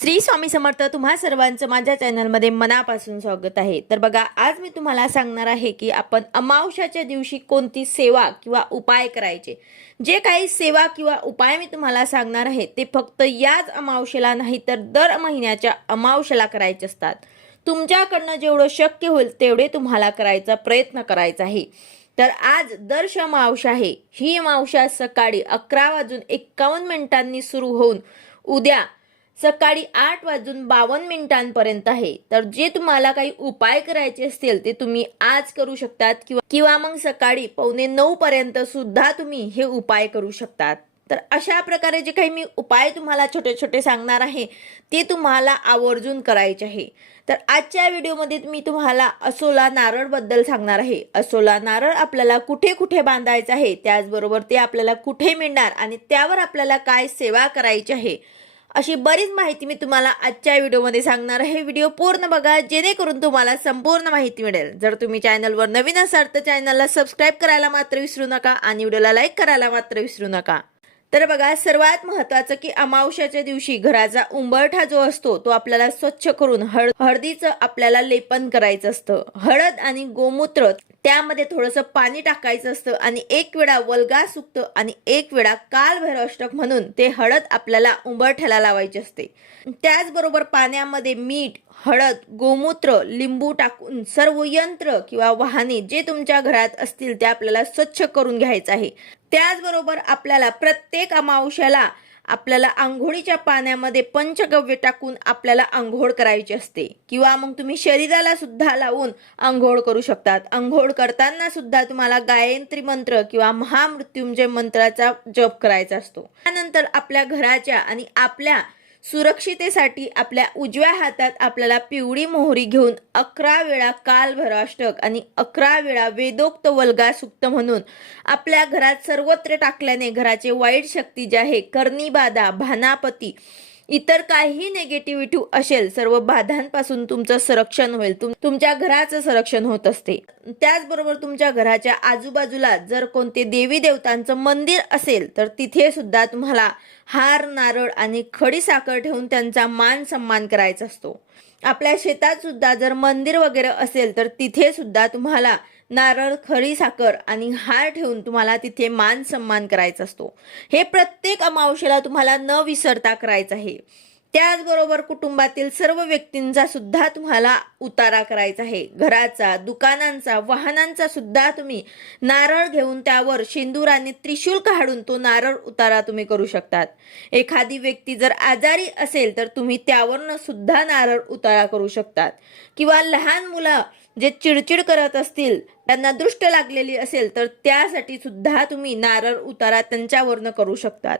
श्री स्वामी समर्थ तुम्हा सर्वांचं माझ्या चॅनलमध्ये मनापासून स्वागत आहे. तर बघा आज मी तुम्हाला सांगणार आहे की आपण अमावश्याच्या दिवशी कोणती सेवा किंवा उपाय करायचे. जे काही सेवा किंवा उपाय मी तुम्हाला सांगणार आहे ते फक्त याच अमावशेला नाही तर दर महिन्याच्या अमावशेला करायचे असतात. तुमच्याकडनं जेवढं शक्य होईल तेवढे तुम्हाला करायचा प्रयत्न करायचा आहे. तर आज दर्श अमावस्या आहे. ही अमावस्या सकाळी अकरा वाजून एक्कावन्न मिनिटांनी सुरू होऊन उद्या सकाळी आठ वाजून बावन्न मिनिटांपर्यंत आहे. तर जे तुम्हाला काही उपाय करायचे असतील ते तुम्ही आज करू शकतात किंवा किंवा मग सकाळी पावणे नऊ पर्यंत सुद्धा तुम्ही हे उपाय करू शकतात. तर अशा प्रकारे जे काही मी उपाय तुम्हाला छोटे छोटे सांगणार आहे ते तुम्हाला आवर्जून करायचे आहे. तर आजच्या व्हिडिओमध्ये मी तुम्हाला असोला नारळबद्दल सांगणार आहे. असोला नारळ आपल्याला कुठे कुठे बांधायचं आहे त्याचबरोबर ते आपल्याला कुठे मिळणार आणि त्यावर आपल्याला काय सेवा करायची आहे अशी बरीच माहिती मी तुम्हाला आजच्या व्हिडिओमध्ये सांगणार आहे. व्हिडिओ पूर्ण बघा जेणेकरून तुम्हाला संपूर्ण माहिती मिळेल. जर तुम्ही चॅनलवर नवीन असाल तर चॅनलला सबस्क्राईब करायला मात्र विसरू नका आणि व्हिडिओला लाईक करायला मात्र विसरू नका. तर बघा सर्वात महत्वाचं की अमावश्याच्या दिवशी घराचा उंबरठा जो असतो तो आपल्याला स्वच्छ करून हळ हळदीचं आपल्याला लेपन करायचं असतं. हळद आणि गोमूत्र त्यामध्ये थोडंसं पाणी टाकायचं असतं आणि एक वेळा वल्गा सुक्त आणि एक वेळा कालभैरवष्टक म्हणून ते हळद आपल्याला उंबरठ्याला लावायची असते. त्याचबरोबर पाण्यामध्ये मीठ हळद गोमूत्र लिंबू टाकून सर्व यंत्र किंवा वाहने जे तुमच्या घरात असतील ते आपल्याला स्वच्छ करून घ्यायचं आहे. त्याचबरोबर आपल्याला प्रत्येक अमावश्याला आपल्याला आंघोळीच्या पाण्यामध्ये पंचगव्य टाकून आपल्याला आंघोळ करायची असते. किंवा मग तुम्ही शरीराला सुद्धा लावून आंघोळ करू शकतात. आंघोळ करताना सुद्धा तुम्हाला गायत्री मंत्र किंवा महामृत्युंजय मंत्राचा जप करायचा असतो. त्यानंतर आपल्या घराच्या आणि आपल्या सुरक्षितेसाठी आपल्या उजव्या हातात आपल्याला पिवळी मोहरी घेऊन अकरा वेळा कालभराष्टक आणि अकरा वेळा वेदोक्त वल्गा सुक्त म्हणून आपल्या घरात सर्वत्र टाकल्याने घराचे वाईट शक्ती जे आहे कर्णीबाधा भानापती इतर काही नेगेटिव्हिटी असेल सर्व बाधांपासून तुमचं संरक्षण होईल. तुमच्या घराचं संरक्षण होत असते. त्याचबरोबर तुमच्या घराच्या आजूबाजूला जर कोणते देवी देवतांचं मंदिर असेल तर तिथे सुद्धा तुम्हाला हार नारळ आणि खडी साखर ठेवून त्यांचा मान सन्मान करायचा असतो. आपल्या शेतात सुद्धा जर मंदिर वगैरे असेल तर तिथे सुद्धा तुम्हाला नारळ खरी साखर आणि हार ठेवून तुम्हाला तिथे मान सन्मान करायचा असतो. हे प्रत्येक अमावशेला तुम्हाला न विसरता करायचं आहे. त्याचबरोबर कुटुंबातील सर्व व्यक्तींचा सुद्धा तुम्हाला उतारा करायचा आहे. घराचा दुकानांचा वाहनांचा सुद्धा तुम्ही नारळ घेऊन त्यावर शेंदूर आणि त्रिशूल काढून तो नारळ उतारा तुम्ही करू शकतात. एखादी व्यक्ती जर आजारी असेल तर तुम्ही त्यावरनं सुद्धा नारळ उतारा करू शकतात. किंवा लहान मुलं जे चिडचिड करत असतील त्यांना दृष्ट लागलेली असेल तर त्यासाठी सुद्धा तुम्ही नारळ उतारा त्यांच्यावरनं करू शकतात.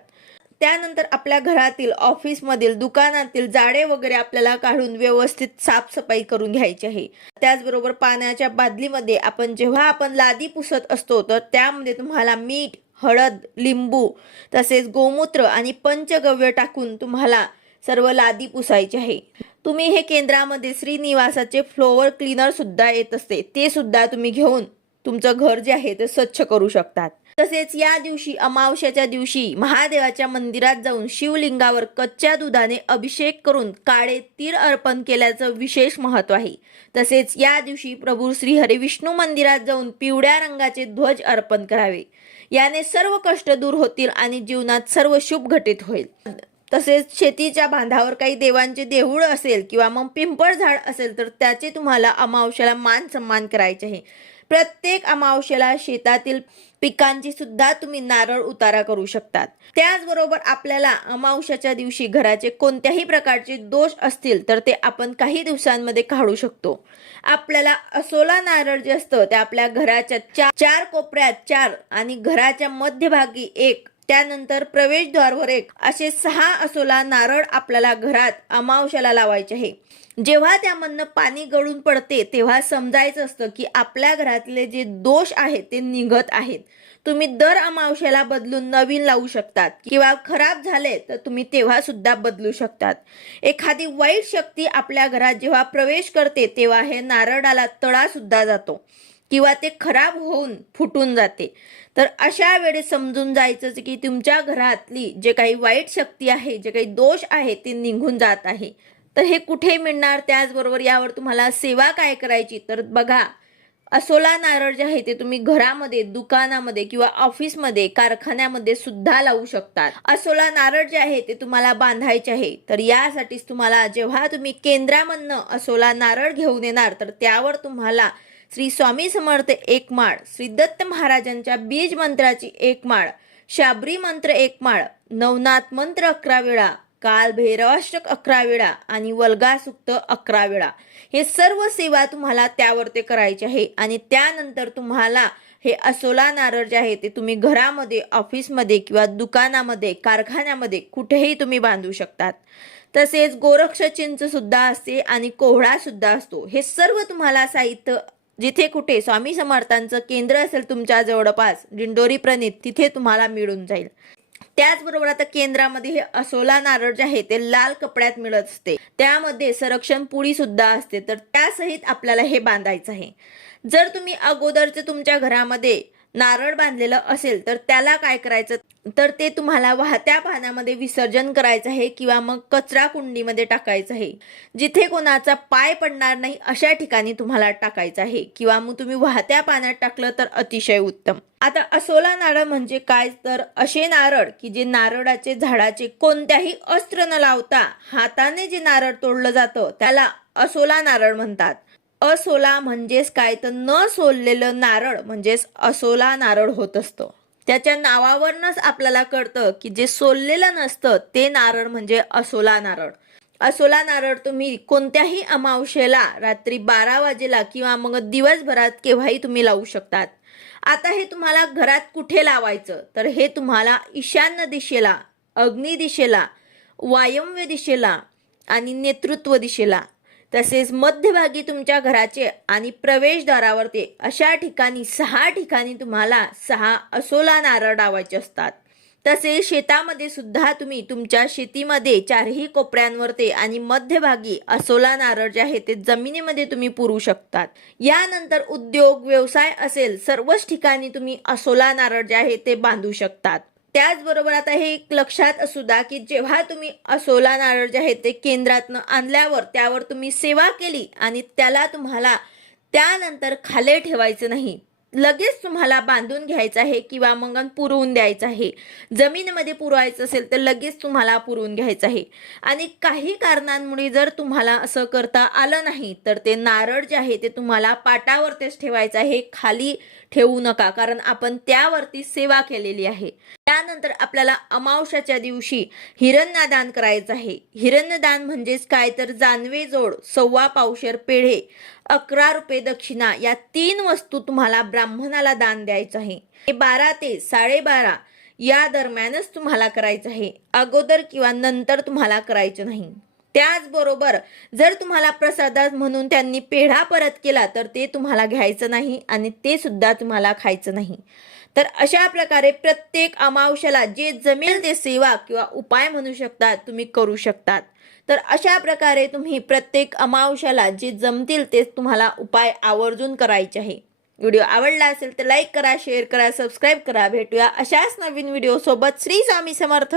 त्यानंतर आपल्या घरातील ऑफिसमधील दुकानातील जाडे वगैरे आपल्याला काढून व्यवस्थित साफसफाई करून घ्यायची आहे. त्याचबरोबर पाण्याच्या बादलीमध्ये आपण जेव्हा आपण लादी पुसत असतो तर त्यामध्ये तुम्हाला मीठ हळद लिंबू तसेच गोमूत्र आणि पंचगव्य टाकून तुम्हाला सर्व लादी पुसायची आहे. तुम्ही हे केंद्रामध्ये श्रीनिवासाचे फ्लोअर क्लीनर सुद्धा येत असते ते सुद्धा तुम्ही घेऊन तुमचं घर जे आहे ते स्वच्छ करू शकतात. तसेच या दिवशी अमावस्याच्या दिवशी महादेवाच्या मंदिरात जाऊन शिवलिंगावर कच्च्या दुधाने अभिषेक करून काळे तीर अर्पण केल्याचं विशेष महत्त्व आहे. तसेच या दिवशी प्रभू श्री हरिविष्णू मंदिरात जाऊन पिवळ्या रंगाचे ध्वज अर्पण करावे. याने सर्व कष्ट दूर होतील आणि जीवनात सर्व शुभ घटित होईल. तसेच शेतीच्या बांधावर काही देवांचे देऊळ असेल किंवा मग पिंपळ झाड असेल तर त्याचे तुम्हाला अमावस्याला मान सन्मान करायचे आहे. प्रत्येक अमावस्याला शेतातील पिकांची सुद्धा तुम्ही नारळ उतारा करू शकतात. त्याचबरोबर आपल्याला अमावस्याच्या दिवशी घराचे कोणत्याही प्रकारचे दोष असतील तर ते आपण काही दिवसांमध्ये काढू शकतो. आपल्याला असोला नारळ जे असतं ते आपल्या घराच्या चार चार कोपऱ्यात चार आणि घराच्या मध्यभागी एक त्यानंतर प्रवेशद्वारवर एक असे सहा असोला नारळ आपल्याला घरात अमावश्याला लावायचे आहे. जेव्हा त्यामधनं पाणी गळून पडते तेव्हा समजायचं असतं की आपल्या घरातले जे दोष आहेत ते निघत आहेत. तुम्ही दर अमावश्याला बदलून नवीन लावू शकतात किंवा खराब झाले तर तुम्ही तेव्हा सुद्धा बदलू शकतात. एखादी वाईट शक्ती आपल्या घरात जेव्हा प्रवेश करते तेव्हा हे नारळाला तळा सुद्धा जातो. किंवा ते खराब होऊन फुटून जाते. तर अशा वेळेस समजून जायचं की तुमच्या घरातली जे काही वाईट शक्ती आहे जे काही दोष आहे ते निघून जात आहे. तर हे कुठे मिळणार? त्याचबरोबर यावर तुम्हाला सेवा काय करायची? तर बघा असोला नारळ जे आहे ते तुम्ही घरामध्ये दुकानामध्ये किंवा ऑफिसमध्ये कारखान्यामध्ये सुद्धा लावू शकतात. असोला नारळ जे आहे ते तुम्हाला बांधायचे आहे. तर यासाठीच तुम्हाला जेव्हा तुम्ही केंद्रामधनं असोला नारळ घेऊन येणार तर त्यावर तुम्हाला श्री स्वामी समर्थ एक माळ श्री दत्त महाराजांच्या बीज मंत्राची एक माळ शाबरी मंत्र एक माळ नवनाथ मंत्र अकरा वेळा काल भैरवाष्टक अकरा वेळा आणि वल्गा सुक्त अकरा वेळा. हे सर्व सेवा तुम्हाला त्यावर ते करायचे आहे आणि त्यानंतर तुम्हाला हे असोला नारळ जे आहे ते तुम्ही घरामध्ये ऑफिसमध्ये किंवा दुकानामध्ये कारखान्यामध्ये कुठेही तुम्ही बांधू शकतात. तसेच गोरक्ष चिंच सुद्धा असते आणि कोहळा सुद्धा असतो. हे सर्व तुम्हाला साहित्य जिथे कुठे स्वामी समर्थांचं केंद्र असेल तुमच्या जवळपास दिंडोरी प्रणित तिथे तुम्हाला मिळून जाईल. त्याचबरोबर आता केंद्रामध्ये हे असोला नारळ जे आहे ते लाल कपड्यात मिळत असते. त्यामध्ये संरक्षण पुडी सुद्धा असते. तर त्यासहित आपल्याला हे बांधायचं आहे. जर तुम्ही अगोदरचे तुमच्या घरामध्ये नारळ बांधलेलं असेल तर त्याला काय करायचं? तर ते तुम्हाला वाहत्या पाण्यामध्ये विसर्जन करायचं आहे किंवा मग कचरा कुंडीमध्ये टाकायचं आहे. जिथे कोणाचा पाय पडणार नाही अशा ठिकाणी तुम्हाला टाकायचं आहे. किंवा मग तुम्ही वाहत्या पाण्यात टाकलं तर अतिशय उत्तम. आता असोला नारळ म्हणजे काय? तर असे नारळ की जे नारळाचे झाडाचे कोणत्याही अस्त्र न लावता हाताने जे नारळ तोडलं जातं त्याला असोला नारळ म्हणतात. असोला म्हणजेच काय? तर न सोललेलं नारळ म्हणजेच असोला नारळ होत असतं. त्याच्या नावावरनच आपल्याला कळतं की जे सोललेलं नसतं ते नारळ म्हणजे असोला नारळ. असोला नारळ तुम्ही कोणत्याही अमावशेला रात्री बारा वाजेला किंवा मग दिवसभरात केव्हाही तुम्ही लावू शकतात. आता हे तुम्हाला घरात कुठे लावायचं? तर हे तुम्हाला ईशान्य दिशेला अग्नी दिशेला वायव्य दिशेला आणि नेतृत्व दिशेला. तसेच मध्यभागी तुमच्या घराचे आणि प्रवेशद्वारावरती अशा ठिकाणी सहा ठिकाणी तुम्हाला सहा असोला नारळ डावायचे असतात. तसेच शेतामध्ये सुद्धा तुम्ही तुमच्या शेतीमध्ये चारही कोपऱ्यांवरती आणि मध्यभागी असोला नारळ जे आहे ते जमिनीमध्ये तुम्ही पुरू शकतात. यानंतर उद्योग व्यवसाय असेल सर्वच ठिकाणी तुम्ही असोला नारळ जे आहे ते बांधू शकतात. त्याचबरोबर आता हे एक लक्षात असू द्या की जेव्हा तुम्ही असोला नारळ जे आहे ते केंद्रातनं आणल्यावर त्यावर तुम्ही सेवा केली आणि त्याला तुम्हाला त्यानंतर खाली ठेवायचं नाही. लगेच तुम्हाला बांधून घ्यायचं आहे किंवा मग पुरवून द्यायचं आहे. जमीनमध्ये पुरवायचं असेल तर लगेच तुम्हाला पुरवून घ्यायचं आहे. आणि काही कारणांमुळे जर तुम्हाला असं करता आलं नाही तर ते नारळ जे आहे ते तुम्हाला पाटावरतीच ठेवायचं आहे. खाली ठेवू नका कारण आपण त्यावरती सेवा केलेली आहे. त्यानंतर आपल्याला अमावश्याच्या दिवशी हिरण्यदान करायचं आहे. हिरण्यदान म्हणजेच काय? तर जानवे जोड सव्वा पावशेर पेढे अकरा रुपये दक्षिणा या तीन वस्तू तुम्हाला ब्राह्मणाला दान द्यायचं आहे. हे बारा ते साडेबारा या दरम्यानच तुम्हाला करायचं आहे. अगोदर किंवा नंतर तुम्हाला करायचं नाही. त्याचबरोबर जर तुम्हाला प्रसादात म्हणून त्यांनी पेढा परत केला तर ते तुम्हाला घ्यायचं नाही आणि ते सुद्धा तुम्हाला खायचं नाही. तर अशा प्रकारे प्रत्येक अमावश्याला जे जमेल ते सेवा किंवा उपाय म्हणू शकतात तुम्ही करू शकतात. तर अशा प्रकारे तुम्ही प्रत्येक अमावश्याला जे जमतील ते तुम्हाला उपाय आवर्जून करायचे आहे. व्हिडिओ आवडला असेल तर लाईक करा शेअर करा सबस्क्राईब करा. भेटूया अशाच नवीन व्हिडिओसोबत. श्री स्वामी समर्थ.